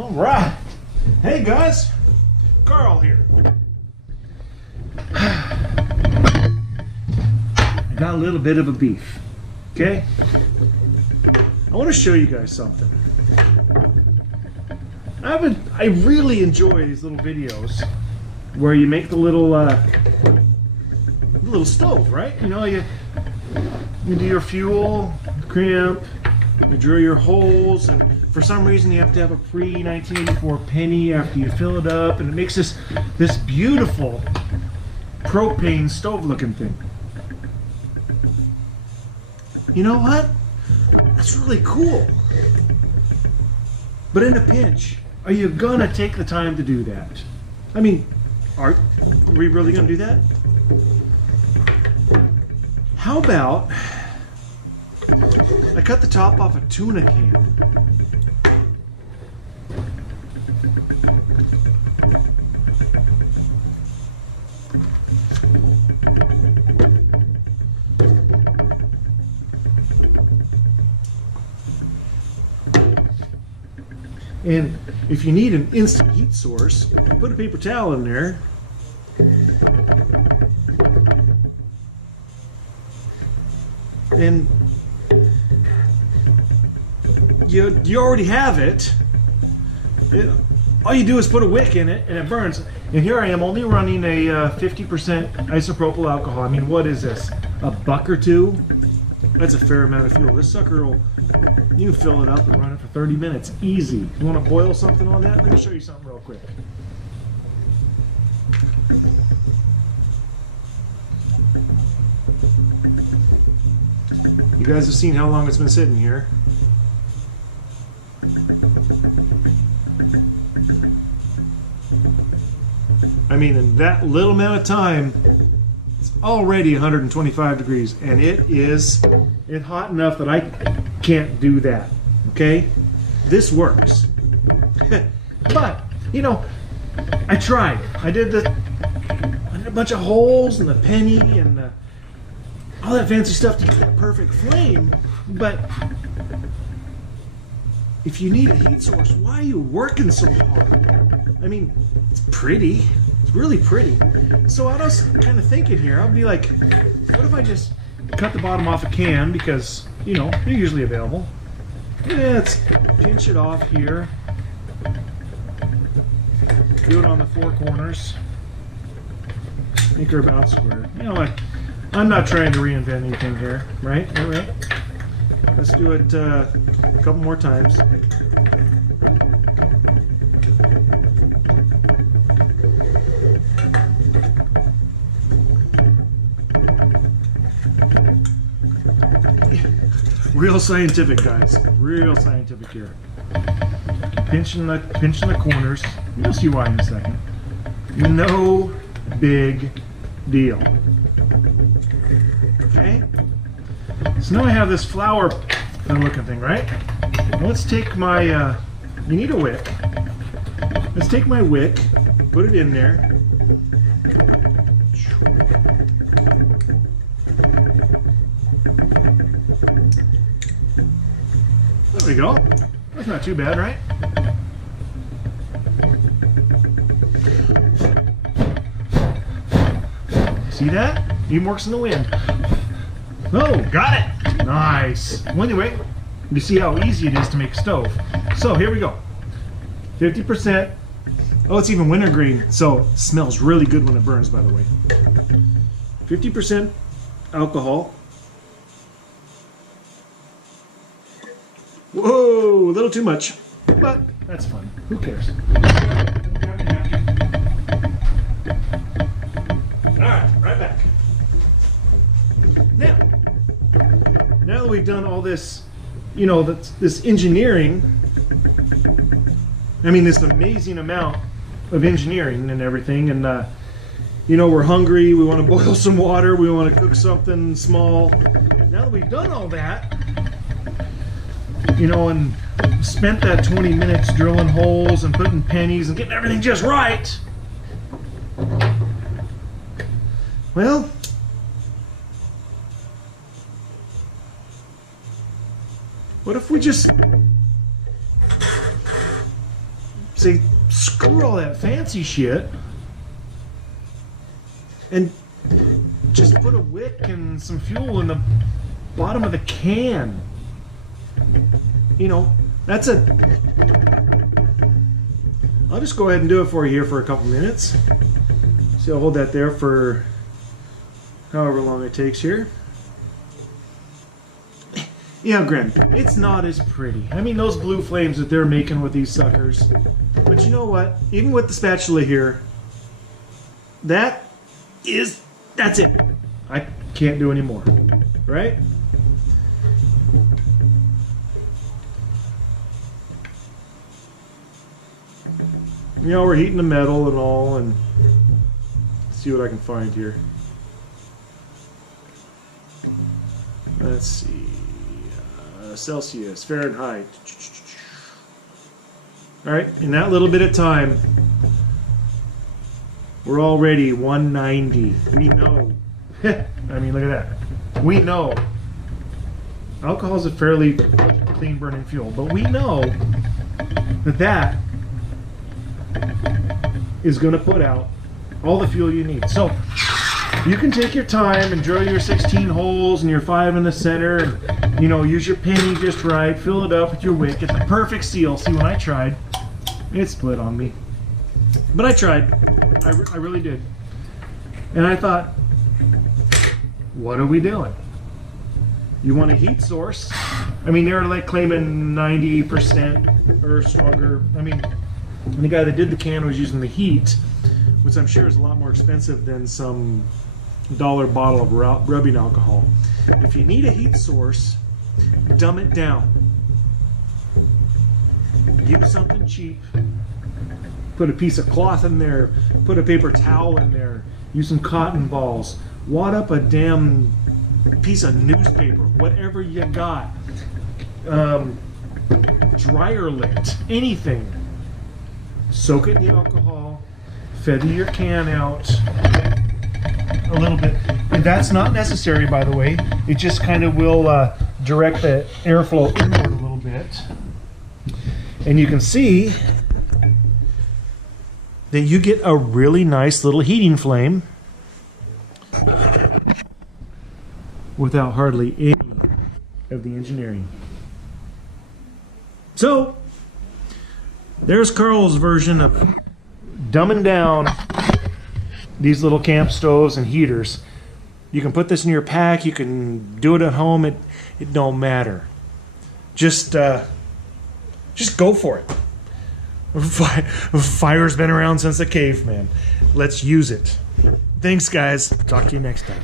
All right. Hey guys, Carl here. I got a little bit of a beef, okay? I want to show you guys something. I really enjoy these little videos where you make the little stove, right? You know, you do your fuel, crimp, you drill your holes, and for some reason you have to have a pre-1984 penny after you fill it up, and it makes this beautiful propane stove looking thing. You know what? That's really cool. But in a pinch, are you gonna take the time to do that? I mean, are we really gonna do that? How about I cut the top off a tuna can. And if you need an instant heat source, you put a paper towel in there. And you already have it. All you do is put a wick in it and it burns. And here I am only running a 50% isopropyl alcohol. I mean, what is this? A buck or two? That's a fair amount of fuel. This sucker will, you can fill it up and run it for 30 minutes. Easy. You want to boil something on that? Let me show you something real quick. You guys have seen how long it's been sitting here. I mean, in that little amount of time, it's already 125 degrees, and it's hot enough that I can't do that, okay? This works. But, you know, I tried. I did a bunch of holes and the penny and all that fancy stuff to get that perfect flame, but if you need a heat source, why are you working so hard? I mean, it's pretty. It's really pretty. So I was kind of thinking here, I'll be like, what if I just cut the bottom off a can, because, you know, they're usually available. Yeah, let's pinch it off here. Do it on the four corners. Make her about square. You know what? I'm not trying to reinvent anything here, right? All right. Let's do it a couple more times. Real scientific, guys. Real scientific here. Pinching the corners. You'll see why in a second. No big deal. Okay. So now I have this flower looking thing, right? Now let's take my. You need a wick. Let's take my wick, put it in there. There we go. That's not too bad, right? See that? Even works in the wind. Oh, got it! Nice. Well, anyway, you see how easy it is to make a stove. So here we go. 50%. Oh, it's even wintergreen, so it smells really good when it burns, by the way. 50% alcohol. Whoa, a little too much, but that's fun. Who cares? Alright, right back. Now that we've done all this, you know, this engineering, I mean, this amazing amount of engineering and everything, and you know, we're hungry, we want to boil some water, we want to cook something small. Now that we've done all that, you know, and spent that 20 minutes drilling holes and putting pennies and getting everything just right, well, what if we just say, screw all that fancy shit and just put a wick and some fuel in the bottom of the can. You know, that's a... I'll just go ahead and do it for you here for a couple minutes. So I'll hold that there for however long it takes here. Yeah, Gren, it's not as pretty. I mean, those blue flames that they're making with these suckers. But you know what? Even with the spatula here, that's it. I can't do any more, right? You know, we're heating the metal and all, and see what I can find here. Let's see. Celsius, Fahrenheit. All right, in that little bit of time, we're already 190. We know. I mean, look at that. We know. Alcohol is a fairly clean burning fuel, but we know that is going to put out all the fuel you need. So you can take your time and drill your 16 holes and your 5 in the center, and, you know, use your penny just right, fill it up with your wick, get the perfect seal. See, when I tried, it split on me, but I tried. I really did. And I thought, what are we doing? You want a heat source? I mean, they're like claiming 90% or stronger. I mean, the guy that did the can was using the heat, which I'm sure is a lot more expensive than some $1 bottle of rubbing alcohol. If you need a heat source, dumb it down. Use something cheap. Put a piece of cloth in there. Put a paper towel in there. Use some cotton balls. Wad up a damn piece of newspaper. Whatever you got. Dryer lit. Anything. Soak it in the alcohol. Feather your can out a little bit. And that's not necessary, by the way. It just kind of will direct the airflow inward a little bit. And you can see that you get a really nice little heating flame without hardly any of the engineering. So there's Carl's version of dumbing down these little camp stoves and heaters. You can put this in your pack, you can do it at home, it don't matter. Just go for it. Fire's been around since the caveman. Let's use it. Thanks, guys. Talk to you next time.